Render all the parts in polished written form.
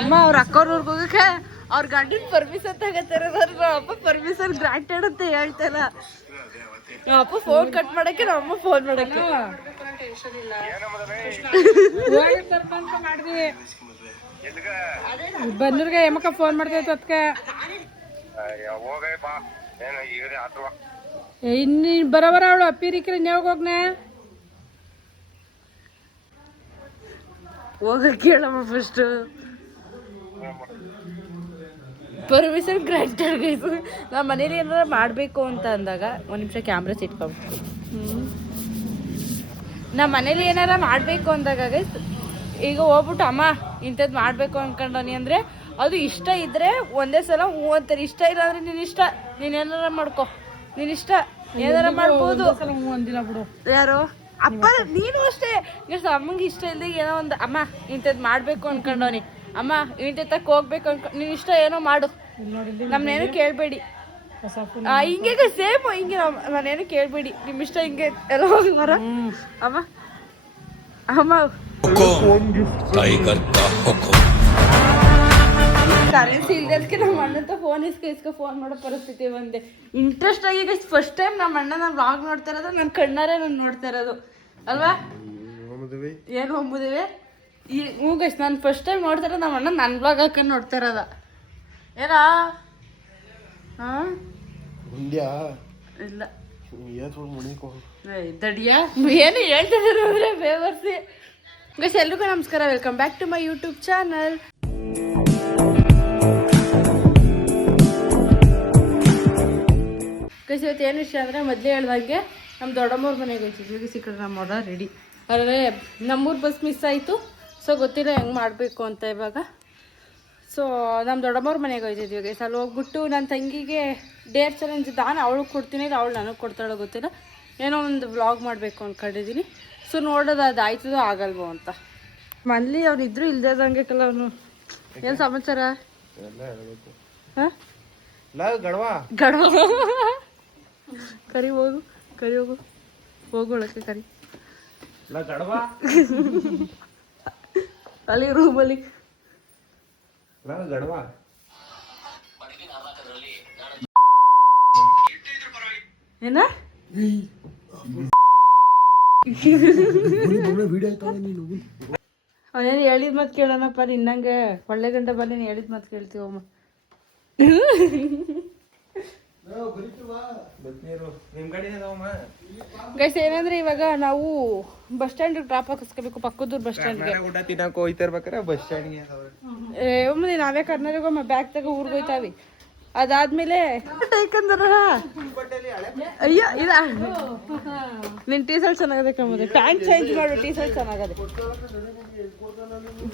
ಅಮ್ಮ ಅವ್ರ ಅಕ್ಕವ್ರವ್ರಿಗೆ ಹೋಗಕ್ಕೆ ಅವ್ರ ಗಂಡಿನ ಪರ್ಮಿಷನ್ ತಗೋತಾರೆ. ಅಪ್ಪ ಪರ್ಮಿಷನ್ ಗ್ರಾಂಟೆಡ್ ಅಂತ ಹೇಳ್ತಲ್ಲ. ಅಪ್ಪ ಫೋನ್ ಕಟ್ ಮಾಡಕ್ಕೆ ನಮ್ಮ ಅಮ್ಮ ಫೋನ್ ಮಾಡಕ್ಕೆ ಮಾಡಿದ್ವಿ. ಬಂದೂರ್ಗೆ ಏಮಕ್ಕ ಫೋನ್ ಮಾಡ್ತೈತೆ ಅದಕ್ಕೆ. ಇನ್ನು ಬರೋಬರ ಅವಳು ಅಪ್ಪಿರಿಕ್ರೆ ಇನ್ಯಾವಾಗ ಹೋಗ್ನ ಹೋಗಕ್ಕೆ ಹೇಳಮ್ಮ ಫಸ್ಟ್. Permission granted guys. ನಮ್ಮ ಮನೇಲಿ ಏನಾರ ಮಾಡಬೇಕು ಅಂತ ಅಂದಾಗ ಒಂದು ನಿಮಿಷ ಕ್ಯಾಮ್ರಾ ಇಟ್ಕೊಬೇಕು. ನಮ್ಮ ಮನೇಲಿ ಏನಾರ ಮಾಡಬೇಕು ಅಂದಾಗ ಗೈಸ್, ಈಗ ಹೋಗ್ಬಿಟ್ಟು ಅಮ್ಮ ಇಂಥದ್ದು ಮಾಡಬೇಕು ಅನ್ಕೊಂಡನಿ ಅಂದರೆ ಅದು ಇಷ್ಟ ಇದ್ದರೆ ಒಂದೇ ಸಲ ಹ್ಞೂ ಅಂತಾರೆ. ಇಷ್ಟ ಇಲ್ಲ ಅಂದರೆ ನೀನು ಇಷ್ಟ, ನೀನು ಏನಾರ ಮಾಡ್ಕೊ, ನೀನು ಇಷ್ಟ ಏನಾರ ಮಾಡ್ಬೋದು. ಒಂದಿನ ಬಿಡು. ಯಾರು ಅಪ್ಪ ನೀನು ಅಷ್ಟೇ. ಈಗ ಅಮ್ಮಂಗೆ ಇಷ್ಟ ಇಲ್ಲದೆ ಏನೋ ಒಂದು ಅಮ್ಮ ಇಂಥದ್ದು ಮಾಡಬೇಕು ಅನ್ಕೊಂಡವನಿ, ಅಮ್ಮ ಇಂಥಕ್ಕೆ ಹೋಗ್ಬೇಕು ನೀನು ಇಷ್ಟ ಏನೋ ಮಾಡು, ನಮ್ಮನ್ನೇನು ಕೇಳಬೇಡಿ. ಹಿಂಗೆ ಸೇಮ್ ಹಿಂಗೆ ನಾನೇನು ಕೇಳಬೇಡಿ, ನಿಮ್ಮ ಇಷ್ಟ ಹಿಂಗೆ ಎಲ್ಲ ಹೋಗಿ ಮರ ಅಮ್ಮ ಅಮ್ಮ. ಕರೆನ್ಸಿ ಇಲ್ದಕ್ಕೆ ನಮ್ಮ ಅಣ್ಣಂತ ಫೋನ್ ಇಸ್ಕ ಫೋನ್ ಮಾಡೋ ಪರಿಸ್ಥಿತಿ ಬಂದೆ. ಇಂಟ್ರೆಸ್ಟ್ ಆಗಿ ಫಸ್ಟ್ ಟೈಮ್ ನಮ್ಮ ಅಣ್ಣ ನಾನು ವ್ಲಾಗ್ ನೋಡ್ತಾ ಇರೋದು, ನನ್ನ ಕಣ್ಣಾರೆ ನಾನು ನೋಡ್ತಾ ಇರೋದು ಅಲ್ವಾ. ಏನು ಹೋಗ್ಬೋದಿವೆ ಈ ಗೈಸ್, ನಾನು ಫಸ್ಟ್ ಟೈಮ್ ನೋಡ್ತಾ ಇರೋದು ನಮ್ಮ ಅಣ್ಣ ನನ್ನ ವ್ಲಾಗ್ ಹಾಕೊಂಡು ನೋಡ್ತಾ ಇರೋದ. ಏನಾ ಹಾಂ ಇಲ್ಲ ದಡಿಯಾ ಏನು ಹೇಳ್ತಿದ್ದಾರೆ ಬೇವರ್ಸಿ. ಗೈಸ್ ಎಲ್ರಿಗೂ ನಮಸ್ಕಾರ, welcome back to my YouTube channel. Guys ಇವತ್ತು ಏನು ವಿಷಯ ಅಂದರೆ ಮೊದಲೇ ಹೇಳ್ದಂಗೆ ನಮ್ಮ ದೊಡ್ಡಮ್ಮವ್ರ ಮನೆಗೆ ಹೋಗ್ತಿದ್ವಿ. ಸಿಕ್ಕರೆ ನಮ್ಮವ್ರ ರೆಡಿ. ಆದರೆ ನಮ್ಮೂರು ಬಸ್ ಮಿಸ್ ಆಯಿತು. ಸೊ ಗೊತ್ತಿಲ್ಲ ಹೆಂಗೆ ಮಾಡಬೇಕು ಅಂತ ಇವಾಗ. ಸೊ ನಮ್ಮ ದೊಡ್ಡಮ್ಮವ್ರ ಮನೆಗೆ ಹೋಗ್ತಿದ್ವಿ ಗೈಸ್. ಅಲ್ಲಿ ಹೋಗ್ಬಿಟ್ಟು ನನ್ನ ತಂಗಿಗೆ ಡೇರ್ ಚಾಲೆಂಜ್ ನಾನು ಅವಳಿಗೆ ಕೊಡ್ತೀನಿ, ಇಲ್ಲ ಅವಳು ನನಗೆ ಕೊಡ್ತಾಳೋ ಗೊತ್ತಿಲ್ಲ. ಏನೋ ಒಂದು ವ್ಲಾಗ್ ಮಾಡಬೇಕು ಅಂದ್ಕೊಂಡಿದ್ದೀನಿ. ಸೊ ನೋಡೋದು ಅದು ಆಯ್ತದೋ ಆಗಲ್ವೋ ಅಂತ. ಮನೇಲಿ ಅವ್ನು ಇದ್ರೂ ಇಲ್ದೇದಂಗೆ ಕಲ್ಲ ಅವನು. ಏನು ಸಮಾಚಾರ? ಹಾಂ ಗಡವ ಕರಿ ಹೋಗು, ಕರಿ ಹೋಗು, ಹೋಗೋಳಕ್ಕೆ ಕರಿ ಅಲ್ಲಿ ರೂಮಲ್ಲಿ ಏನ ಅವನೇನು ಹೇಳಿದ ಮಾತು ಕೇಳೋಣಪ್ಪ. ನಿನ್ನಂಗೆ ಒಳ್ಳೆ ಗಂಟೆ ಬನ್ನಿ, ನೀನು ಹೇಳಿದ ಮಾತು ಕೇಳ್ತೀವಮ್ಮ. ಗೈಸ್ ಏನಂದ್ರೆ ಇವಾಗ ನಾವು ಬಸ್ ಸ್ಟ್ಯಾಂಡ್ ಡ್ರಾಪ್ ಹಾಕಿಸ್ಕೋಬೇಕು, ಪಕ್ಕದೂರು ಬಸ್ ಸ್ಟ್ಯಾಂಡ್ಗೆ. ನಾವೇ ಕರ್ನಾಟಕ ಬ್ಯಾಗ್ ತಗೋ ಊರ್ಗೆ ಹೋಯ್ತಾವಿ. ಅದಾದ್ಮೇಲೆ ಅಯ್ಯೋ ಇದ ನಿನ್ ಟೀ ಶರ್ಟ್ ಚೆನ್ನಾಗದೆ ಕಮ್ಮದೆ, ಪ್ಯಾಂಟ್ ಚೇಂಜ್ ಮಾಡು, ಟೀ ಶರ್ಟ್ ಚೆನ್ನಾಗದೆ.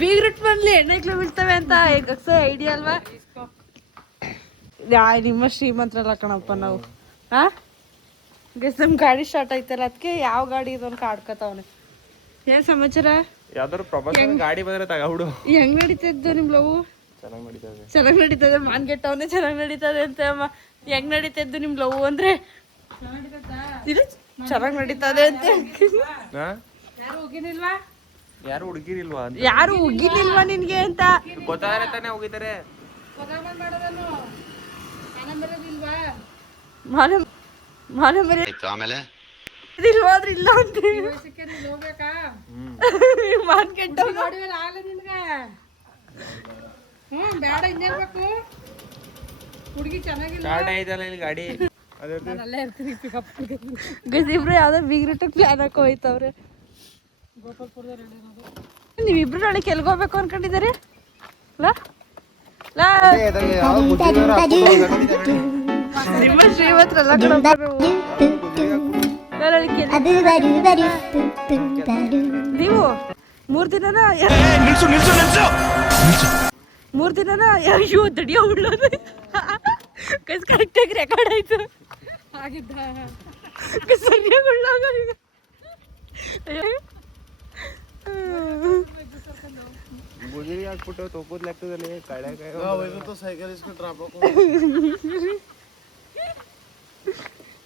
ಬೀಗ್ರಟ್ ಬಂದ್ಲಿ ಎಣ್ಣೆಕ್ಲು ಬೀಳ್ತವೆ ಅಂತ ಐಡಿಯಾ ಅಲ್ವಾ? ನಿಮ್ಮ ಶ್ರೀಮಂತರಲ್ಲ ಕಣಪ್ಪ ನಾವು. ಹಾ ಗೈಸ್ ನಮ್ ಗಾಡಿ ಸ್ಟಾರ್ಟ್ ಆಯ್ತಲ್ಲ, ಅದಕ್ಕೆ ಯಾವ ಗಾಡಿ ಇದೊಂದು ಕಾಡ್ಕತಾವನೆ. ಏನ್ ಸಮಾಚಾರ? ಯಾವ್ದಾದ್ರು ಪ್ರೊಫೆಷನಲ್ ಗಾಡಿ ಬಂದ್ರೆ ತಗೊಂಡು. ಹೆಂಗ್ ನಡೀತಿದ್ದು ನಿಮ್ ಲವ್? ಚೆನ್ನಾಗಿ ನಡೀತದೆ. ಮಾನ್ಗೆಟ್ಟವನೇ ಚೆನ್ನಾಗಿ ನಡೀತದೆ ಅಂತ ಅಮ್ಮ. ಹೆಂಗ್ ನಡೀತಿದ್ದು ನಿಮ್ ಲವ್ ಅಂದ್ರೆ ಚೆನ್ನಾಗಿ ನಡೀತದೆ ಅಂತ. ಯಾರು ಉಗಿನಿಲ್ವಾ ನಿನ್ಗೆ ಅಂತ ಗೊತ್ತಾದ್ರೆ ಹೋಗಿದ್ದಾರೆ. ಆಮೇಲೆ ಇಲ್ವಾದ್ರೆ ಇಲ್ಲ ಅಂತ ಮಾನ್ ಕೆಟ್ಟ ಬೇಡ ಇನ್ನೇಳ್ಬೇಕು. ಹುಡುಗಿ ಚೆನ್ನಾಗಿಲ್ಲ ಗಾಡಿ ಇಬ್ರು ಯಾವ್ದೋ ಬೀಗ್ರೂಟಕ್ಕೆ ಪ್ಲಾನ್ ಹಾಕೋ ಹೋಯ್ತವ್ರೆ. ನೀವಿಬ್ರು ನಾಳೆ ಕೆಲ್ಗೋಗ್ಬೇಕು ಅನ್ಕೊಂಡಿದ್ದಾರೆ. ನಿಮ್ಮ ಶ್ರೀಮಂತರೆಲ್ಲ ನೀವು ಮೂರ್ ದಿನನ ಅಯ್ಯೋ ದಡಿಯೋ ಉಳ್ಳೋದು ಕರೆಕ್ಟಾಗಿ ರೆಕಾರ್ಡ್ ಆಯ್ತು. ಆಗಿದ್ದ ಸರಿಯಾಗಿ ಉಳ್ಳಾಗ ಗುಜರಿ ಹಾಕ್ಬಿಟ್ಟು ತೋಪದ ಲೆಕ್ಕದಲ್ಲಿ ಸೈಕಲ್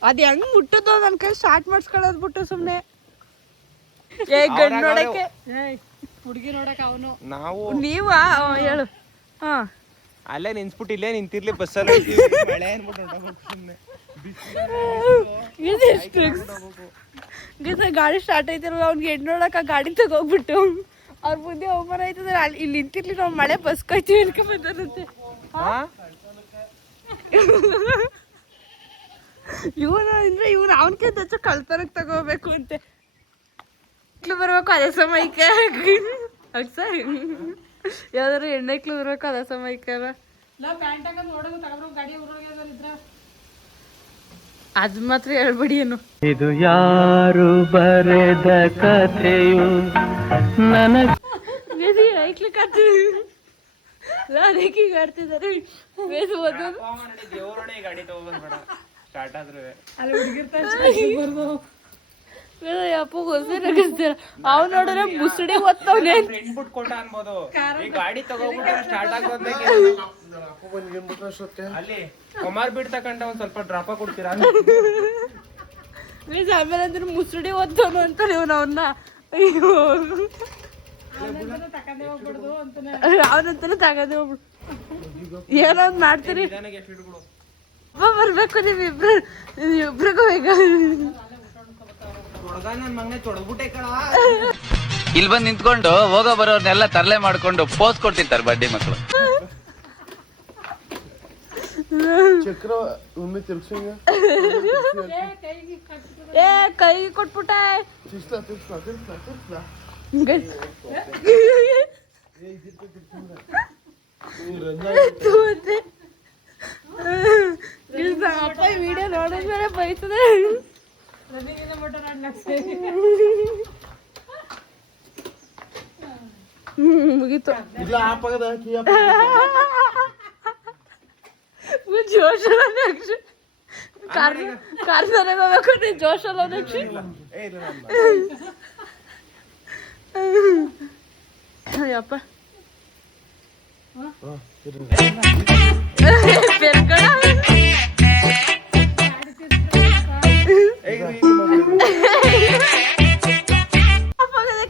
ಅದ್ ಹೆಂಗ್ ಮುಟ್ಟುತ್ತೋ ನನ್ ಕೈ ಸ್ಟಾರ್ಟ್ ಮಾಡಿಸ್ಕೊಳ್ಳೋದ್ ಬಿಟ್ಟು ಸುಮ್ನೆ ಗಂಡ್ ನೋಡಕ್ಕೆ ಹುಡುಗಿ ನೋಡಕ್ ಅವನು ನಾವು ನೀವ ಹೇಳು. ಅಲ್ಲೇ ನಿನ್ಸ್ಬಿಟ್ಟು ಇಲ್ಲೇ ನಿಂತಿರ್ಲಿ ಬಸ್ಸಲ್ಲಿ ಮಳೆ ಅನ್ಬಿಟ್ಟು ಹೊರ್ಟೋಗ್ಬೇಕು ಸುಮ್ನೆ. ಗಾಡಿ ಸ್ಟಾರ್ಟ್ ಐತಿರಲ್ಲ ಅವ್ನಿಗೆ ಹೆಣ್ಣು ನೋಡಕ್ಕೆ ಗಾಡಿ ತಗೋಗ್ಬಿಟ್ಟು ಅವ್ರ ಮುಂದೆ ಅವಮಾನ ಆಯ್ತಂದ್ರೆ ಅಲ್ಲಿ ಇಲ್ಲಿ ನಿಂತಿರ್ಲಿ ನಾವು ಮಳೆ ಬಸ್ ಕಾಯ್ತೀವಿ ಅನ್ಕೊಂಬಂದಂತೆ. ಇವನು ಅಂದ್ರೆ ಇವನು ಅವನಕ್ಕಿಂತ ಹೆಚ್ಚು ಕಳ್ತನಕ್ಕೆ ತಗೋಬೇಕು ಅಂತೆ. ಬರ್ಬೇಕು ಅದೇ ಸಮಯಕ್ಕೆ ಅಕ್ಸ ಯಾವ್ದಾರು ಎಣ್ಣೆಕ್ಲು ಬರ್ಬೇಕು ಅದೇ ಸಮಯಕ್ಕೆ ಅದ್ ಮಾತ್ರ ಹೇಳ್ಬೇಡಿ ಏನು. ಇದು ಯಾರು ಬರೆದ ಕಥೆಯು ನನಗೆ ಅದಕ್ಕೆ ಆಡ್ತಿದ್ದಾರೆ ಗಾಡಿ ತಗೋಬಂದ್ಬೇಡ ಸ್ಟಾರ್ಟ್ ಆದ್ರೆ ಅಪ್ಪ ಗೊತ್ತಿರ ಅವ್ ನೋಡಿದ್ರೆ ಮುಸುಡಿ ಓದ್ತವ್ನೆ ಕೊಟ್ಟ ಅನ್ಬೋದು. ಈ ಗಾಡಿ ತಗೋಬಿಟ್ಟು ಸ್ಟಾರ್ಟ್ ಆಗೋದ್ಮೇಲೆ ಅಲ್ಲಿ ಕುಮಾರ್ ಬಿಡ್ ತಕೊಂಡ ಒಂದ್ ಸ್ವಲ್ಪ ಡ್ರಾಪ ಕೊಡ್ತೀರಾ ಆಮೇಲೆ ಅಂದ್ರೆ ಮುಸುಡಿ ಓದ್ತವನು ಅಂತಾನೆ ಇವನು ಅವನ್ನ. ಅಯ್ಯೋ ಅವನಂತಾನೆ ತಗದೆ ಹೋಗ್ಬಿಡು ಏನೋ ಒಂದ್ ಮಾಡ್ತೀರಿ. ಬರ್ಬೇಕು ಇಬ್ರಿಗೂ ಈಗ ಇಲ್ಲಿ ಬಂದು ನಿಂತ್ಕೊಂಡು ಹೋಗೋ ಬರೋರ್ನೆಲ್ಲ ತರಲೆ ಮಾಡ್ಕೊಂಡು ಪೋಸ್ ಕೊಡ್ತಿರ್ತಾರೆ ಬಡ್ಡಿ ಮಕ್ಕಳು. ಚಕ್ರ ಒಮ್ಮೆ ತಿರ್ಗ್ಸಂಗ ಏ ಕೈ ಕೊಟ್ಬಿಟ್ಟ ಅಪ್ಪ ವಿಡಿಯೋ ನೋಡಿದ್ಮೇಲೆ ಬೈತದೆ. ಮುಗೀತು ಜೋಶಲ್ಲ ನೆಕ್ಸ್ಟ್ ಕಾರ್ಖಾನೆಗೆ ಹೋಗ್ಬೇಕು ನೀ ಜೋಶಲ್ಲ ನೆಕ್ಸ್ಟ್. ಅಯ್ಯಪ್ಪ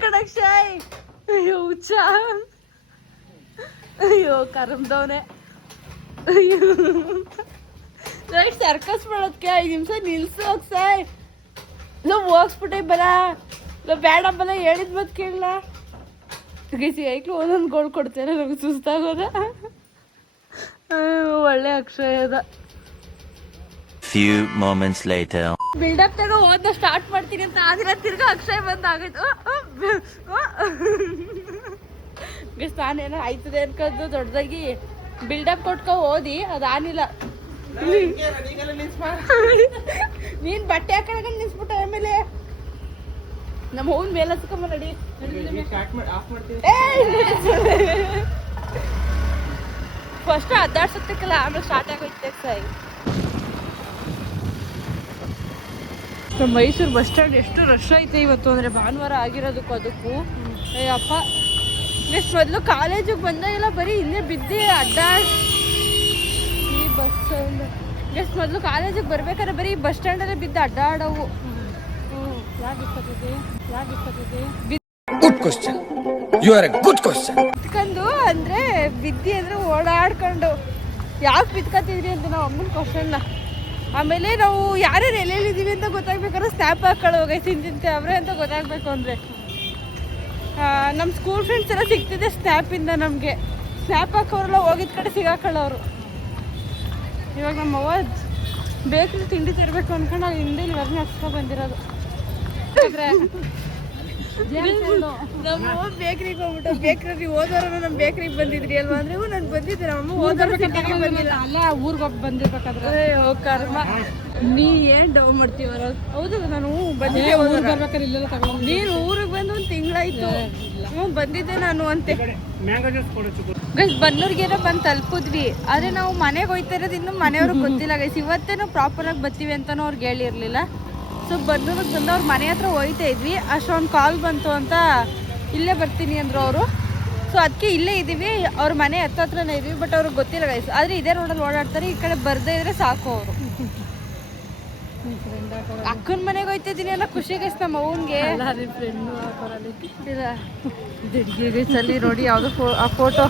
ಕಡಕ್ಷಾಯ್ ಅಯ್ಯೋ ಹುಚ್ಚ ಅಯ್ಯೋ ಕರಮ್ದವನೆ ಅಯ್ಯೋ ಸರ್ಕಸ್ ಮಾಡೋದಕ್ಕೆ 5 ನಿಮಿಷ ನಿಲ್ಸು ಹೋಗ್ಸಾಯ್. ನಾವು ಹೋಗ್ಸ್ಬಿಟ್ಟೆ ಬರ ಬೇಡ ಬಲ ಹೇಳಿದ್ ಮತ್ ಕೇಳಲ್ಲ ಗೈಸಿ ಐಕ್ಲು ಒಂದೊಂದು ಗೋಲ್ ಕೊಡ್ತೇನೆ ನಮ್ಗೆ ಸುಸ್ತಾಗೋದ. ಒಳ್ಳೆ ಅಕ್ಷಯ ಅದ. Few moments later. ಬಿಲ್ಡಪ್ ತಗೋ ಓದ ಸ್ಟಾರ್ಟ್ ಮಾಡ್ತೀನಿ ಅಂತ ಆದ್ರೆ ತಿರ್ಗಾ ಅಕ್ಷಯ್ ಬಂದ್ ಆಗೈತು. ನಾನೇನೋ ಆಯ್ತದೆ ಅನ್ಕೊಂಡು ದೊಡ್ಡದಾಗಿ ಬಿಲ್ಡಪ್ ಕೊಟ್ಕೊ ಓದಿ ಅದಾನಿಲ್ಲ. ನೀನ್ ಬಟ್ಟೆ ಹಾಕೊಂಡ ನಿಲ್ಸ್ಬಿಟ್ಟ ಆಮೇಲೆ ನಮ್ಮ ಹೂನ್ ಮೇಲೆ ಹಸ್ಕೊಂಬ ನಡಿ. ಫಸ್ಟ್ ಅದ್ದಾಡ್ಸತ್ತಕ್ಕಲ್ಲ ಆಮೇಲೆ ಸ್ಟಾರ್ಟ್ ಆಗೋಯ್ತೆ ಸಾಯಿ. ಮೈಸೂರು ಬಸ್ ಸ್ಟ್ಯಾಂಡ್ ಎಷ್ಟು ರಶ್ ಐತೆ ಇವತ್ತು ಅಂದರೆ ಭಾನುವಾರ ಆಗಿರೋದಕ್ಕೂ ಅದಕ್ಕೂ. ಅಪ್ಪ ನೆಕ್ಸ್ಟ್ ಮೊದಲು ಕಾಲೇಜಿಗೆ ಬಂದಾಗೆಲ್ಲ ಬರೀ ಇಲ್ಲೇ ಬಿದ್ದೆ ಅಡ್ಡಾಡ್ ಈ ಬಸ್ ಸ್ಟ್ಯಾಂಡ್. ನೆಕ್ಸ್ಟ್ ಮೊದಲು ಕಾಲೇಜಿಗೆ ಬರ್ಬೇಕಾದ್ರೆ ಬರೀ ಬಸ್ ಸ್ಟ್ಯಾಂಡಲ್ಲೇ ಬಿದ್ದು ಅಡ್ಡಾಡವು. Good question, you are a good question. ಬಿತ್ಕೊಂಡು ಅಂದರೆ ಬಿದ್ದಿ ಅಂದರೆ ಓಡಾಡ್ಕೊಂಡು ಯಾಕೆ ಬಿತ್ಕೊತಿದ್ರಿ ಅಂತ ನಾವು ಅಮ್ಮನ ಕ್ವಶನ್ನ. ಆಮೇಲೆ ನಾವು ಯಾರ್ಯಾರು ಎಲ್ಲೆಲ್ಲಿದ್ದೀವಿ ಅಂತ ಗೊತ್ತಾಗ್ಬೇಕಾದ್ರೆ ಸ್ನ್ಯಾಪ್ ಹಾಕೊಳ್ಳೋ ಹೋಗೈತಿ ತಿಂತೆ ಅವ್ರೆ ಅಂತ ಗೊತ್ತಾಗಬೇಕು ಅಂದರೆ ನಮ್ಮ ಸ್ಕೂಲ್ ಫ್ರೆಂಡ್ಸ್ ಎಲ್ಲ ಸಿಗ್ತಿದೆ ಸ್ನ್ಯಾಪಿಂದ. ನಮಗೆ ಸ್ನ್ಯಾಪ್ ಹಾಕೋರೆಲ್ಲ ಹೋಗಿದ ಕಡೆ ಸಿಗಾಕೊಳ್ಳೋರು. ಇವಾಗ ನಮ್ಮ ಅವ್ವ ಬೇಕ್ರಿ ತಿಂಡಿ ತರಬೇಕು ಅಂದ್ಕೊಂಡು ಅಲ್ಲಿ ಹಿಂದೆ ಇವ್ರನ್ನ ಹಚ್ಕೊ ಬಂದಿರೋದು. ನಮ್ಮ ಬೇಕ್ರಿಗೆ ಹೋಗ್ಬಿಟ್ಟು ಬೇಕ್ರಿ ಹೋದವರು ನಮ್ಮ ಬೇಕ್ರಿಗೆ ಬಂದಿದ್ರಿ ಅಲ್ವಾ ಅಂದ್ರೆ ನಾನು ಬಂದಿದ್ದೆ. ನಮ್ಮಮ್ಮ ಹೋದವರು ಸಿಟಿಗೆ ಬಂದಿಲ್ಲ ಅಲ್ಲ ಊರಿಗೆ ಹೋಗಿ ಬಂದಿರ್ಬೇಕಾದ್ರೆ. ಕರ್ಮ ನೀ ಏನ್ ಡವ್ ಮಾಡ್ತೀವರ. ಹೌದು ನಾನು ಬಂದಿದ್ದೆ ಬರ್ಬೇಕಾದ್ರೆ ಇಲ್ಲೆಲ್ಲ ತಗೊಂಡು ನೀನು ಊರಿಗೆ ಬಂದು ಒಂದು ತಿಂಗಳಾಯ್ತು. ಬಂದಿದ್ದೆ ನಾನು ಅಂತೆ. ಗೈಸ್ ಬನ್ನೂರ್ಗೆಲ್ಲ ಬಂದು ತಲುಪಿದ್ವಿ. ಆದರೆ ನಾವು ಮನೆಗೆ ಹೋಯ್ತಾ ಇರೋದು ಇನ್ನೂ ಮನೆಯವ್ರಿಗೆ ಗೊತ್ತಿಲ್ಲ ಗೈಸ್. ಇವತ್ತೇನು ಪ್ರಾಪರಾಗಿ ಬರ್ತೀವಿ ಅಂತಲೂ ಅವ್ರಿಗೆ ಹೇಳಿರಲಿಲ್ಲ. ಸೊ ಬನ್ನೂರಿಗೆ ಬಂದು ಅವ್ರ ಮನೆ ಹತ್ರ ಹೋಯ್ತಾ ಇದ್ವಿ. ಅಷ್ಟೊಂದು ಕಾಲ್ ಬಂತು ಅಂತ ಇಲ್ಲೇ ಬರ್ತೀನಿ ಅಂದರು ಅವರು. ಸೊ ಅದಕ್ಕೆ ಇಲ್ಲೇ ಇದ್ದೀವಿ, ಅವ್ರ ಮನೆ ಹತ್ರನೇ ಇದ್ವಿ. ಬಟ್ ಅವ್ರಿಗೆ ಗೊತ್ತಿಲ್ಲ ಗೈಸ್. ಆದರೆ ಇದೇ ರೋಡಲ್ಲಿ ಓಡಾಡ್ತಾರೆ. ಈ ಕಡೆ ಬರ್ದೇ ಇದ್ರೆ ಸಾಕು ಅವರು. ಅಕ್ಕನ ಮನೆಗೆ ಹೋಯ್ತಿದ್ದೀನಿ ಅನ್ನೋ ಖುಷಿ ಗೈಸ್ ನಮ್ಮ ಅವ್ನಿಗೆ. ದಿಡ್ಗಿ ಗೈಸ್ ಅಲ್ಲಿ ನೋಡಿ ಯಾವುದೋ ಆ ಫೋಟೋ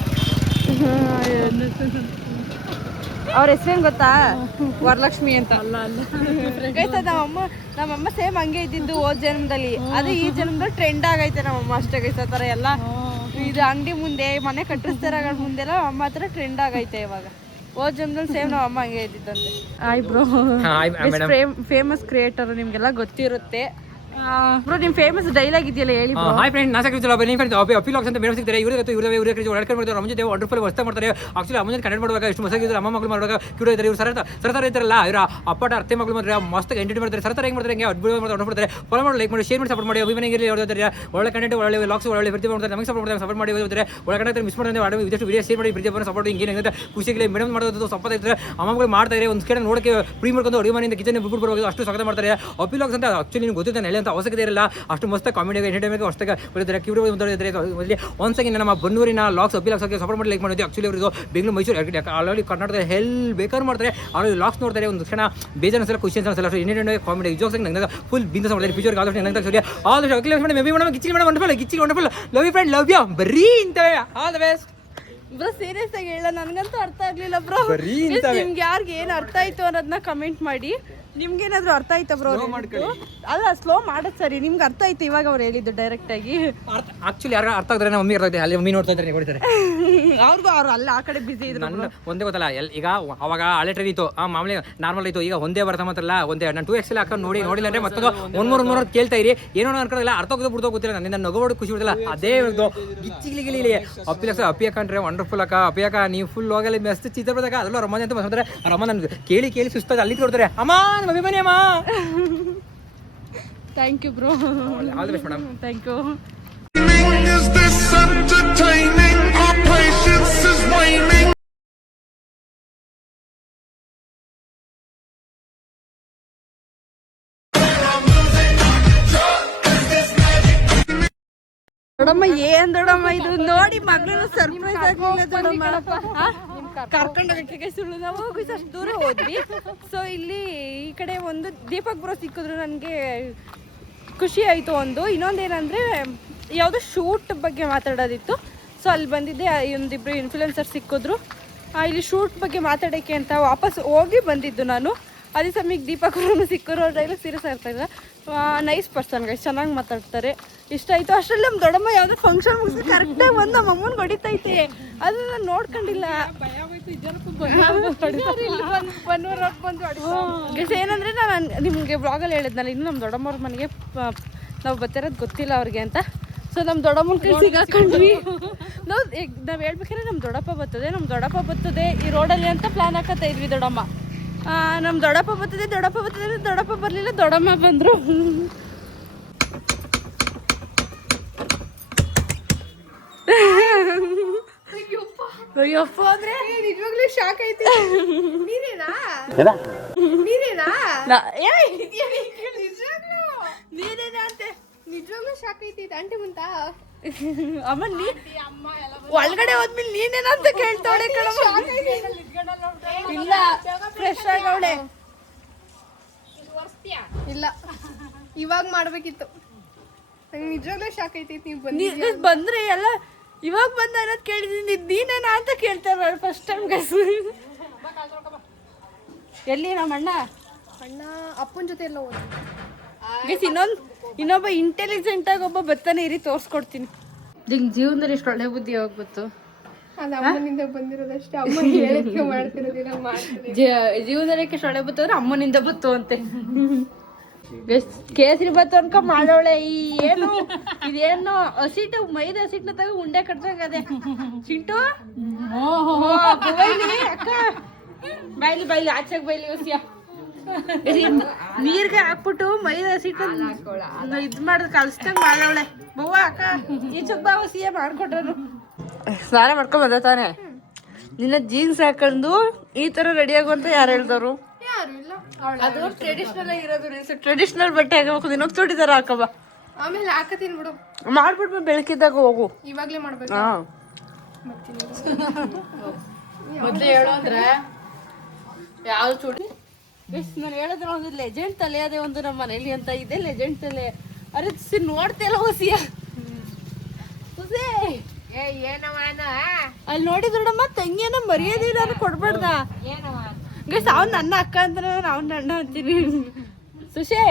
ಅವ್ರ ಹೆಸರೇನು ಗೊತ್ತಾ? ವರಲಕ್ಷ್ಮಿ ಅಂತ. ಅಲ್ಲ ಗೈಸ್ ನಮ್ಮಮ್ಮ ಸೇಮ್ ಹಂಗೆ ಇದ್ದಿದ್ದು ಹೋದ ಜನ್ಮದಲ್ಲಿ. ಅದು ಈ ಜನ್ಮದಲ್ಲಿ ಟ್ರೆಂಡ್ ಆಗೈತೆ ನಮ್ಮಮ್ಮ ಅಷ್ಟೇ ಗೈಸ್. ಆ ಥರ ಎಲ್ಲ ಇದು ಅಂಗಡಿ ಮುಂದೆ ಮನೆ ಕಟ್ಟಿಸ್ತಾರ ಮುಂದೆಲ್ಲ ಅಮ್ಮ ಹತ್ರ ಟ್ರೆಂಡ್ ಆಗೈತೆ ಇವಾಗ. ಹೋದ ಜನ್ಮದಲ್ಲಿ ಸೇಮ್ ನಮ್ಮ ಅಮ್ಮ ಹಂಗೆ ಇದ್ದಿದ್ದಂತೆ. ಆಯ್ ಬ್ರೋ, ಫೇಮಸ್ ಕ್ರಿಯೇಟರ್, ನಿಮ್ಗೆಲ್ಲ ಗೊತ್ತಿರುತ್ತೆ ಬ್ರೋ. ನಿಮ್ ಫೇಮಸ್ ಡೈಲಾಗ್ ಇದೆಯಲ್ಲ ಹೇಳಿ ಬ್ರೋ. ಹಾಯ್ ಫ್ರೆಂಡ್, ನಾ ಸಾಕಿರ್ತಿಲ್ಲ ಬನ್ನಿ ಫ್ರೆಂಡ್. ಅಪಿಲಾಕ್ಸ್ ಅಂತ ಬೇರೆ ಸಿಗ್ತಾರೆ. ಇವ್ರಿಗೆ ಇವ್ರ ಕಡೆ ಮಾಡ್ತಾರೆ. ನಮ್ಮ ಜೊತೆ ವಂಡರ್ಫುಲ್ ಹೊಸ್ತಾ ಮಾಡ್ತಾರೆ. ಆಕ್ಚುಲಿ ಅಮ್ಮ ಜೊತೆ ಕನೆಕ್ಟ್ ಮಾಡುವಾಗ ಎಷ್ಟು ಮಸಾಗಿದ್ರು, ಅಮ್ಮ ಮಗಳು ಮಾಡುವಾಗ ಕ್ಯೂಟ್ ಇದ್ದಾರೆ. ಇವ್ರು ಸರತರ ಇರ್ತಾರಲ್ಲ, ಇವ್ರ ಅಪ್ಪಟ ಅತ್ತೆ ಮಗಳು ಮಾಡಿದ್ರೆ ಮಸ್ತ್ ಎಂಟರ್ಟೈನ್ ಮಾಡ್ತಾರೆ. ಸರತರ ಹೆಂಗೆ ಮಾಡ್ತಾರೆ, ಹೆಂಗೆ ಅಡ್ಬಿಡ್ ಮಾಡ್ತಾರೆ. ಫಾಲೋ ಮಾಡಿ, ಲೈಕ್ ಮಾಡಿ, ಶೇರ್ ಮಾಡಿ, ಸಪೋರ್ಟ್ ಮಾಡಿ. ಅಭಿಮಾನಿಗೆ ಒಳ್ಳೆ ಕಂಟೆಂಟ್, ಒಳ್ಳೆ ವ್ಲಾಗ್ಸ್, ಒಳ್ಳೆ ಪ್ರತಿ ಮಾಡ್ತಾರೆ. ನಮಗೆ ಸಪೋರ್ಟ್ ಮಾಡಿ ಹೋಗ್ತಾರೆ. ಒಳ್ಳೆ ಕಂಟೆಂಟ್ ಮಿಸ್ ಮಾಡಿದ್ರೆ ವಿಡಿಯೋ ಶೇರ್ ಮಾಡಿ, ಪ್ರತಿ ಸಪೋರ್ಟ್ ಹಿಂಗೆ ಹೆಂಗೆ ಖುಷಿಗೆ ಮೇಡಮ್ ಮಾಡೋದು ಸಪೋರ್ಟ್ ಇರ್ತಾರೆ. ಅಮ್ಮಗಳು ಮಾಡ್ತಾರೆ. ಒಂದು ಕಡೆ ನೋಡೋಕೆ ಫ್ರೀ ಮಾಡ್ಕೊಂಡು ಅಡುಗೆ ಮನೆಯಿಂದ ಕಿಚನ್ ಬಿಟ್ಟು ಬರುವಾಗ ಅಷ್ಟು ಸ್ವಾಗತ ಮಾಡ್ತಾರೆ. ಅಪಿಲಾಕ್ಸ್ ಅಂತ ಆಕ್ಚುಲಿ ನಿಮ್ಗೆ ಗೊತ್ತಿದೆ, ನೆಲೆ ಅಂತ ಅವಶ್ಯಕತೆ ಇರಲ್ಲ. ಅಷ್ಟು ಮಸ್ತ್ ಕಾಮಿಡಿ ಎಂಟರ್ಟೈನ್ಮೆಂಟ್ ಹೊಸ್ತಾಗ ಬರ್ತಾರೆ. ಕ್ಯೂಟ್ ಒಂದ್ಸಗಿ ನಮ್ಮ ಬನ್ನೂರಿನ ಲಾಕ್ಸ್ ಅಪಿಲಾಕ್ಸ್ ಆಗಿ ಸಪೋರ್ಟ್ ಮಾಡಿ ಲೈಕ್ ಮಾಡಿದ್ವಿ. ಆಕ್ಚುಲಿ ಅವರಿಗೂ ಬೆಂಗಳೂರು ಮೈಸೂರು ಆಲ್ರೆಡಿ ಕರ್ನಾಟಕದ ಬೇಕಾದ್ರೂ ಮಾಡ್ತಾರೆ. ಅವ್ರು ಲಾಕ್ಸ್ ನೋಡ್ತಾರೆ. ಒಂದು ಕ್ಷಣ ಬೇಜಾರು ಸಲ ಖುಷಿ ಅನ್ಸಲ್ಲ. ಅಷ್ಟು ಎಂಟರ್ಟೈನ್ಮೆಂಟ್ ಕಾಮಿಡಿ ಜೋಕ್ಸ್ ನಂಗೆ ಫುಲ್ ಬಿಂದ ಮಾಡ್ತಾರೆ. ಫ್ಯೂಚರ್ಗೆ ಆದಷ್ಟು ನಂಗೆ ಸರಿ all the maybe madam Gicchi madam wonderful love you friend, love you ಬರೀ ಇಂತವೇ. All the best bro. Serious ಆಗಿ ಹೇಳ, ನನಗಂತೂ ಅರ್ಥ ಆಗ್ಲಿಲ್ಲ ಬ್ರೋ. ನಿಮ್ಗೆ ಯಾರಿಗೆ ಏನು ಅರ್ಥ ಆಯ್ತು ಅನ್ನೋದನ್ನ ಕಮೆಂಟ್ ಮಾಡಿ. ನಿಮ್ಗೇನಾದ್ರು ಅರ್ಥ ಆಯ್ತಾ ಬ್ರೋ? ಅಲ್ಲ, ಸ್ಲೋ ಮಾಡೋದು ಸರಿ. ನಿಮ್ಗೆ ಅರ್ಥ ಆಯ್ತು ಇವಾಗ ಅವ್ರು ಹೇಳಿದ್ದು ಡೈರೆಕ್ಟ್ ಆಗಿ? ಆಕ್ಚುಲಿ ಯಾರು ಅರ್ಥ ಆಗಿದ್ರೆ ಮಮ್ಮಿ ಅರ್ಥ ಆಗಿದೆ. ಅಲ್ಲಿ ಮಮ್ಮಿ ನೋಡ್ತಾ ಇದ್ದಾರೆ, ಹೊಡಿತಾರೆ. ಅವ್ರಿಗೂ ಅವ್ರು ಅಲ್ಲ ಆ ಕಡೆ ಬಿಸಿ ಇದ್ರು. ನನ್ನ ಒಂದೇ ಗೊತ್ತಲ್ಲ, ಈಗ ಅವಾಗ ಹಳೆ ಟ್ರೈನ್ ಇತ್ತು, ಮಾಮೂಲಿ ನಾರ್ಮಲ್ ಇತ್ತು. ಈಗ ಒಂದೇ ಬರ್ತಾ ಮಾತ್ರಲ್ಲ, ಒಂದೇ ನಾನು 2XL ಹಾಕೊಂಡು ನೋಡಿಲ್ಲ ಅಂದ್ರೆ ಮತ್ತೊಂದು 100 ಕೇಳ್ತಾ ಇರಿ. ಏನೋ ಅನ್ಕೊಳ್ಳೋದಿಲ್ಲ, ಅರ್ಥ ಹೋಗೋದು ಬಿಡ್ದೋ ಗೊತ್ತಿಲ್ಲ. ನನ್ನಿಂದ ನಗೋಡು ಖುಷಿ ಬಿಡಲ್ಲ. ಅದೇ ಗಿಚ್ಚಿಗಿಲಿ ಅಪ್ಪಿ ಹಾಕೊಂಡ್ರೆ ವಂಡರ್ಫುಲ್ ಅಕ್ಕ. ಅಪ್ಪಿ ಅಕ್ಕ ನೀವು ಫುಲ್ ಹೋಗಲಿ ಮಸ್ತ್ ಚಿತ್ರ ಬರ್ತಕ್ಕ. ಅದರಲ್ಲೂ ರಮನ್ ಅಂತ ಬಂದ್ರೆ ರಮನ್ ನನ್ಗೆ ಕೇಳಿ ಸುಸ್ತಾಗ ಅಲ್ಲಿ ಕೊಡ್ತಾರೆ. ಅಮ್ಮ ಅಭಿಮಾನಿ ಅಮ್ಮ. Thank you bro. All the best madam. Thank you. Is this entertaining? Our patience is waning. ದೊಡ್ಡಮ್ಮ ಏನ್ ದೊಡ್ಡಮ್ಮ ಇದು ನೋಡಿ, ಮಗಳನ್ನ ಸರ್ಪ್ರೈಸ್ ಆಗಿಲ್ಲ ದೊಡ್ಡಮ್ಮ. ಕರ್ಕೊಂಡು ಹೋಗಕ್ಕೆ ಸುಳ್ಳು ನಾವು ಹೋಗಿ ಅಷ್ಟು ದೂರ ಹೋದ್ವಿ. ಸೊ ಇಲ್ಲಿ ಈ ಕಡೆ ಒಂದು ದೀಪಕ್ ಬ್ರೋ ಸಿಕ್ಕಿದ್ರು, ನನಗೆ ಖುಷಿ ಆಯಿತು. ಇನ್ನೊಂದೇನಂದರೆ ಯಾವುದೋ ಶೂಟ್ ಬಗ್ಗೆ ಮಾತಾಡೋದಿತ್ತು. ಸೊ ಅಲ್ಲಿ ಬಂದಿದ್ದೆ, ಒಂದಿಬ್ಬರು ಇನ್ಫ್ಲುಯೆನ್ಸರ್ ಸಿಕ್ಕಿದ್ರು. ಇಲ್ಲಿ ಶೂಟ್ ಬಗ್ಗೆ ಮಾತಾಡೋಕ್ಕೆ ಅಂತ ವಾಪಸ್ ಹೋಗಿ ಬಂದಿದ್ದು ನಾನು. ಅದೇ ಸಮಯಕ್ಕೆ ದೀಪಕ್ ಅವರು ಸಿಕ್ಕರು. ಡೈಲಾಗ್ ಸೀರಿಯಸ್ ಆಗ್ತಾಯಿಲ್ಲ. ನೈಸ್ ಪರ್ಸನ್ ಗೈಸ್, ಚೆನ್ನಾಗಿ ಮಾತಾಡ್ತಾರೆ, ಇಷ್ಟ ಆಯಿತು. ಅಷ್ಟರಲ್ಲಿ ನಮ್ಮ ದೊಡ್ಡಮ್ಮ ಯಾವುದೋ ಫಂಕ್ಷನ್ ಮುಗಿಸಿ ಕರೆಕ್ಟಾಗಿ ಬಂದು ನಮ್ಮ ಅಮ್ಮನ ಹೊಡಿತೈತೆ. ಅದನ್ನ ನಾನು ನೋಡ್ಕೊಂಡಿಲ್ಲ. ಗೈಸ್ ಏನಂದರೆ, ನಾನು ನಿಮಗೆ ಬ್ಲಾಗಲ್ಲಿ ಹೇಳಿದ್ನಲ್ಲ, ಇನ್ನು ನಮ್ಮ ದೊಡ್ಡಮ್ಮವ್ರ ಮನೆಗೆ ನಾವು ಬರ್ತಿರೋದು ಗೊತ್ತಿಲ್ಲ ಅವ್ರಿಗೆ ಅಂತ. ಸೊ ನಮ್ಮ ದೊಡ್ಡಮ್ಮನ ಕೈ ಸಿಗಾಕೊಂಡ್ವಿ. ನಾವು ಹೇಳ್ಬೇಕಾದ್ರೆ ನಮ್ಮ ದೊಡ್ಡಪ್ಪ ಬರ್ತದೆ ಈ ರೋಡಲ್ಲಿ ಅಂತ ಪ್ಲ್ಯಾನ್ ಹಾಕತ್ತಾ ಇದ್ವಿ ದೊಡ್ಡಮ್ಮ. ನಮ್ಮ ದೊಡ್ಡಪ್ಪ ಬರ್ತದೆ ದೊಡ್ಡಪ್ಪ ಬರಲಿಲ್ಲ, ದೊಡ್ಡಮ್ಮ ಬಂದರು. ಅಯ್ಯಪ್ಪ ಅಂದ್ರೆ ನಿಜವಾಗ್ಲೂ ಶಾಕ್ ಐತಿ. ನೀನೇನಾ ಅಂತೆ ನಿಜವಾಗ್ಲೂ ಶಾಕ್ ಐತಿ. ಆಂಟಿ ಮುಂತ ಅಮ್ಮ ನೀ ಒಳಗಡೆ ಹೋದ್ಮೇಲೆ ನೀನೇನಂತ ಕೇಳ್ತಾವಳೆ ಕಣಮ್ಮ. ಇಲ್ಲ ಫ್ರೆಶ್ ಆಗವಳೆ. ಇಲ್ಲ, ಇವಾಗ ಮಾಡ್ಬೇಕಿತ್ತು. ನಿಜವಾಗ್ಲೂ ಶಾಕ್ ಐತಿ. ನೀವು ಬಂದ್ರೆ ಎಲ್ಲ ಇವಾಗ ಬಂದ ಅನ್ನೋದು ಕೇಳಿದೀನಿ. ನೀನೇನಾ ಅಂತ ಕೇಳ್ತಾರೆ ಫಸ್ಟ್ ಟೈಮ್ ಗೈಸ್. ಎಲ್ಲಿ ನಮ್ಮ ಅಣ್ಣ ಅಪ್ಪನ ಜೊತೆ ಎಲ್ಲ ಹೋದ ಗೈಸ್. ಇನ್ನೊಬ್ಬ ಇಂಟೆಲಿಜೆಂಟ್ ಆಗಿ ಒಬ್ಬ ಬರ್ತಾನೆ, ಇರಿ ತೋರಿಸ್ಕೊಡ್ತೀನಿ. ನಿಂಗೆ ಜೀವನದಲ್ಲಿ ಎಷ್ಟು ಒಳ್ಳೆ ಬುದ್ಧಿ ಯಾವಾಗ ಬಂತು? ಅದು ಅಮ್ಮನಿಂದ ಬಂದಿರೋದಷ್ಟೇ. ಅಮ್ಮ ಹೇಳಿಕೆ ಮಾಡ್ತಿರೋದಿಲ್ಲ, ಮಾಡ್ತೀನಿ. ಜೀವನದಲ್ಲಿ ಎಷ್ಟು ಒಳ್ಳೆ ಬತ್ತು ಅಂದ್ರೆ ಅಮ್ಮನಿಂದ ಬತ್ತು ಅಂತೆ. ಕೇಸರಿ ಬತ್ತು ಅನ್ಕ ಮಾಡೋಳೆ. ಈ ಏನು ಇದೇನು ಹಸಿಟ್ಟು, ಮೈದ ಹಸಿಟ್ನ ತಗ ಉಂಡೆ ಕಟ್ದಂಗ ಅದೇ ಸಿಂಟು. ಅಕ್ಕ ಬೈಲಿ ಆಚೆಗೆ ಬೈಲಿ ಹೊಸಿಯ ನೀರ್ಗೆ ಹಾಕ್ಬಿಟ್ಟು ಮೈದ ಹಸಿಟ್ಟು ಇದ್ ಮಾಡೋದು ಕಲ್ಸ್ದಂಗ ಮಾಡೋಳೆ. ಬವ್ವ ಅಕ್ಕ ಈ ಚುಬ್ಬ ಹೊಸಿಯ ಮಾಡ್ಕೊಟ್ರು. ಸ್ನಾನ ಮಾಡ್ಕೊಂಡ್ ಬಂದ ತಾನೆ. ನಿನ್ನ ಜೀನ್ಸ್ ಹಾಕೊಂಡು ಈ ತರ ರೆಡಿ ಆಗುವಂತ ಯಾರು ಹೇಳ್ದವ್ರು? ಅದು ಟ್ರೆಡಿಷನಲ್ ಆಗಿರೋದು. ಟ್ರೆಡಿಷನಲ್ ಬಟ್ಟೆ ಹಾಕಬೇಕು. ನಿನಗ್ ಚೂಡಿದಾರ ಹಾಕಬ, ಆಮೇಲೆ ಹಾಕತೀನಿ ಬಿಡು. ಮಾಡ್ಬಿಟ್ಟು ಬೆಳಕಿದ್ದಾಗ ಹೋಗು. ಇವಾಗ್ಲೇ ಮಾಡ್ಬೇಕು. ಮೊದ್ಲು ಹೇಳು ಅಂದ್ರೆ ಯಾವ್ದು ಚೂಡಿ ನಾನು ಹೇಳಿದ್ರೆ ಒಂದು ಲೆಜೆಂಡ್ ತಲೆ ಅದೇ ಒಂದು ನಮ್ಮ ಮನೇಲಿ ಅಂತ ಇದೆ. ಲೆಜೆಂಡ್ ತಲೆ ಅರೆ ನೋಡ್ತಿಲ್ಲ ಹೊಸಿಯ ಹುಸೇ ಅಲ್ಲಿ ನೋಡಿದ್ರಮ್ಮ ತಂಗಿಯನ್ನ ಮರ್ಯಾದೆ ನಾನು ಕೊಡ್ಬಾರ್ದ ಗೈಸ್ ಅವ್ನು ನನ್ನ ಅಕ್ಕ ಅಂತಾನೆ ಅವ್ನ ಅಣ್ಣ ಅಂತೀನಿ ಸುಶೇ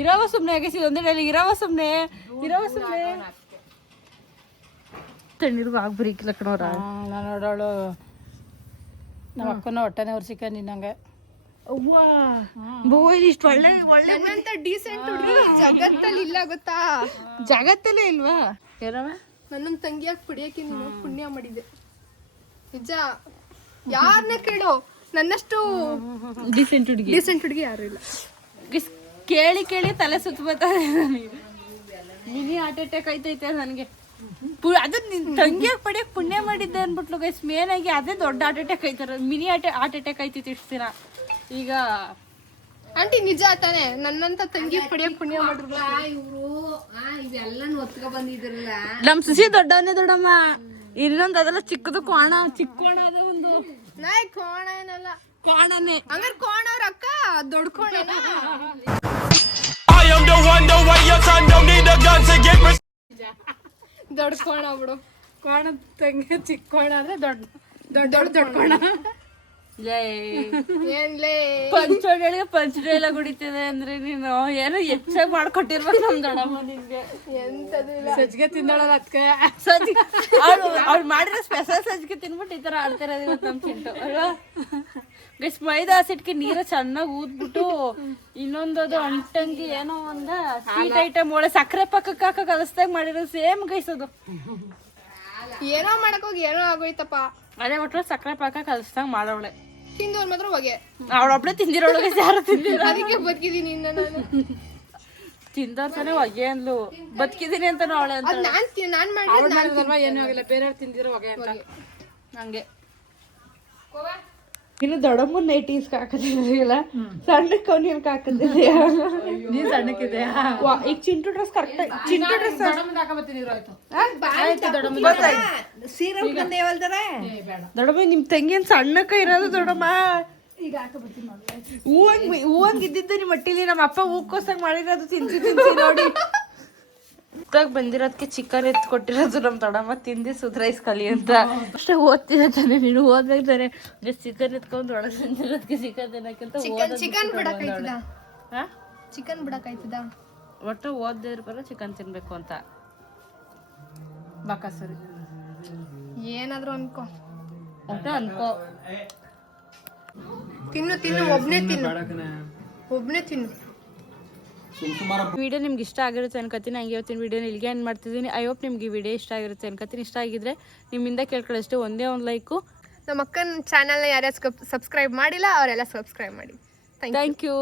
ಇರವ ಸುಮ್ನೆ ಗೈಸ್ ಇದೊಂದೇ ಡೈಲಿ ಇರವ ಸುಮ್ನೆ ತಣ್ಣೀರ್ಗು ಆಗ್ಬರಿಕಿಲ್ಲ ಕಣವ್ರ ನಾನು ನೋಡೋಳು ನಮ್ಮ ಅಕ್ಕನ ಹೊಟ್ಟೆನೇ ಉರ್ಸಿಕ ನಿನ್ನಂಗೆ ಅವ್ವಾ ಬೋಯ್ ಇಷ್ಟು ಒಳ್ಳೆ ನನ್ನಂತ ಡೀಸೆಂಟ್ ಹುಡುಗಿ ಜಗತ್ತಲ್ಲಿ ಇಲ್ಲ ಗೊತ್ತಾ? ಜಗತ್ತಲ್ಲೇ ಇಲ್ವಾ ಏನವ ನನ್ನ ತಂಗಿಯಾಗಿ ಕುಡಿಯಕ್ಕೆ ನೀನು ಪುಣ್ಯ ಮಾಡಿದೆ ನಿಜ. ಯಾರನ್ನ ಕೇಳೋ ನನ್ನಷ್ಟು ಡಿಸೆಂಟ್ ಹುಡುಗಿ ಯಾರು ಇಲ್ಲ. ಕೇಳಿ ಕೇಳಿ ತಲೆ ಸುತ್ತ ಬರ್ತಾರೆ ನನಗೆ. ಮಿನಿ ಹಾರ್ಟ್ ಅಟ್ಯಾಕ್ ಆಯ್ತೈತೆ ನನಗೆ. ಅದು ನಿನ್ ತಂಗಿಯಾಗಿ ಪಡಿಯಕ್ಕೆ ಪುಣ್ಯ ಮಾಡಿದ್ದೆ ಅನ್ಬಿಟ್ಲು ಗೈಸ್. ಮೇನ್ ಆಗಿ ಅದೇ ದೊಡ್ಡ ಹಾರ್ಟ್ ಅಟ್ಯಾಕ್ ಆಯ್ತಾರ. ಮಿನಿ ಹಾರ್ಟ್ ಅಟ್ಯಾಕ್ ಆಯ್ತಿತ್ತು ಇಷ್ಟು ದಿನ. ಈಗ ಆಂಟಿ ನಿಜ ತಾನೆ ನನ್ನಂತ ತಂಗಿ ಪಡಿಯಕ್ಕೆ ಪುಣ್ಯ ಮಾಡಿದ್ರು. ನಮ್ ಸುಶಿ ದೊಡ್ಡವನೇ ದೊಡ್ಡಮ್ಮ. ಇನ್ನೊಂದು ಅದೆಲ್ಲ ಚಿಕ್ಕದು ಕೋಣ ಅದ ಒಂದು ನಾಯಿ ಕೋಣ ಏನಲ್ಲ ಕೋಣನೇ. ಹಂಗಾರೆ ಕೋಣ ಅವ್ರ ಅಕ್ಕ ದೊಡ್ಡ ಕೋಣನ. ದೊಡ್ಡ ಕೋಣ ಬಿಡು. ಕೋಣ ತಂಗಿ ಚಿಕ್ಕ ಕೋಣ ಅಂದ್ರೆ ದೊಡ್ಡ ಕೋಣ. ಏನ್ಲೇ ಪಂಚೋಡಿಗೆ ಪಂಚಡೈಲಾಗ್ ಹೊಡಿತಿದೆ ಅಂದ್ರೆ ನೀನು ಏನೋ ಹೆಚ್ಚಾಗಿ ಮಾಡ್ಕೊಟ್ಟಿರ್ಬೇಕು ನಮ್ ದೊಡ್ಡಮ್ಮ ನಿನ್ಗೆ. ಎಂತದು ಇಲ್ಲ. ಸಜ್ಜಿಗೆ ತಿಂದೋಳಲ್ಲ ಅದಕ್ಕೆ ಸಜ್ಜಿಗೆ ಅವ್ಳು ಮಾಡಿರೋ ಸ್ಪೆಷಲ್ ಸಜ್ಜಿಗೆ ತಿನ್ಬಿಟ್ಟು ಈ ತರ ಆಡ್ತಿರೋದು ಇವತ್ತು ನಮ್ ಚಿಂಟು ಅಲ್ವಾ ಗೈಸ್. ಮೈದಾ ಹಸಿಟ್ಗೆ ನೀರ ಚೆನ್ನಾಗಿ ಊದ್ಬಿಟ್ಟು ಇನ್ನೊಂದದು ಅಂಟಂಗಿ ಏನೋ ಒಂದ ಸ್ವೀಟ್ ಐಟಮ್ ಒಳ್ಳೆ ಸಕ್ಕರೆ ಪಕ್ಕಕ್ಕೆ ಹಾಕ ಕಲಿಸ್ದಾಗ ಮಾಡಿರೋ ಸೇಮ್ ಗೈಸ್ ಅದು. ಏನೋ ಮಾಡಕ್ ಹೋಗಿ ಏನೋ ಆಗೋಯ್ತಪ್ಪ. ಅದೇ ಒಟ್ಟು ಸಕ್ಕರೆ ಪಾಕ ಕಲಿಸ್ದಾಗ ಮಾಡೋಳೆ. ತಿಂದವ್ರ ಮಾತ್ರ ಹೊಗೆ. ಅವಳೊಬ್ಳೆ ತಿಂದಿರೋಳಗೆ ಯಾರು ತಿಂದಿಲ್ಲ. ಅದಕ್ಕೆ ಬದುಕಿದೀನಿ ಇನ್ನ ನಾನು. ತಿಂದವ್ರ ತಾನೇ ಹೊಗೆ ಅಂದ್ಲು. ಬದುಕಿದೀನಿ ಅಂತ ಅವಳೆ ಅಂತ. ಅದ್ ನಾನ್ ಮಾಡಿದ್ರೆ ಏನೂ ಆಗಿಲ್ಲ, ಬೇರೆಯವ್ರು ತಿಂದಿರೋ ಹೊಗೆ ಅಂತ ಹಂಗೆ. ಇನ್ನು ದೊಡ್ಡಮ್ಮನ ನೈಟೀಸ್ ಹಾಕದಿಲ್ಲ, ಸಣ್ಣಕ್ಕೆ ಅವನಿಗೆ ಹಾಕದಿಲ್ಲ. ನೀನ್ ಸಣ್ಣಕ್ಕಿದೆಯಾ? ಈಗ Chintu dress correct. Chintu dress ದೊಡ್ಡಮ್ಮ ನಿಮ್ ತಂಗಿ ಏನ್ ಸಣ್ಣಕ್ಕ ಇರೋದು ದೊಡ್ಡಮ್ಮ. ಹೂವಂಗ್ ಇದ್ದಿದ್ದು ನಿಮ್ಮ ಮಟ್ಟಿಲಿ ನಮ್ಮ ಅಪ್ಪ ಹೂಕೋಸಾಗ ಮಾಡಿರೋದು ತಿನ್ಸಿ ನೋಡಿ. ಬಂದಿರೋದಕ್ಕೆ ಚಿಕನ್ ಎತ್ ಕೊಟ್ಟಿರೋದು ನಮ್ ದೊಡ್ಡಮ್ಮ ತಿಂದಿ ಸುಧಾರೈಸ್ ಕಲಿ ಅಂತ. ಅಷ್ಟೇ ಓದ್ತಿದ್ದೆ ತಾನೆ ನೀನು. ಓದ್ಬೇಕು ತಾನೆ. ಚಿಕನ್ ಎತ್ಕೊಂಡು ಒಳಗೆ ಬಂದಿರೋದಕ್ಕೆ ಚಿಕನ್ ತಿನ್ನಕ್ಕಿಂತ ಚಿಕನ್ ಬಿಡಕಾಯ್ತದ. ಚಿಕನ್ ಬಿಡಕಾಯ್ತದ. ಒಟ್ಟು ಓದ್ದಿರ್ ಬರೋ ಚಿಕನ್ ತಿನ್ಬೇಕು ಅಂತ ಬಾಕಸರಿ. ಏನಾದ್ರು ಅನ್ಕೋ. ಒಟ್ಟು ಅನ್ಕೋ. ತಿನ್ನು ಒಬ್ನೇ ತಿನ್ನು. ವಿಡಿಯೋ ನಿಮ್ಗೆ ಇಷ್ಟ ಆಗಿರುತ್ತೆ ಅನ್ಕೋತೀನಿ. ಹಂಗೆ ಇವತ್ತಿನ ವಿಡಿಯೋನ ಇಲ್ಲಿಗೆ ಏನು ಮಾಡ್ತಿದ್ದೀನಿ. ಐ ಹೋಪ್ ನಿಮ್ಗೆ ಈ ವಿಡಿಯೋ ಇಷ್ಟ ಆಗಿರುತ್ತೆ ಅನ್ಕೋತೀನಿ. ಇಷ್ಟ ಆಗಿದ್ರೆ ನಿಮ್ಮಿಂದ ಕೇಳ್ಕೊಳ್ಳೋಷ್ಟೇ ಒಂದೇ ಒಂದು ಲೈಕು. ನಮ್ಮ ಅಕ್ಕನ ಚಾನಲ್ನ ಯಾರ್ಯಾರು ಸಬ್ಸ್ಕ್ರೈಬ್ ಮಾಡಿಲ್ಲ ಅವರೆಲ್ಲ ಸಬ್ಸ್ಕ್ರೈಬ್ ಮಾಡಿ. Thank you.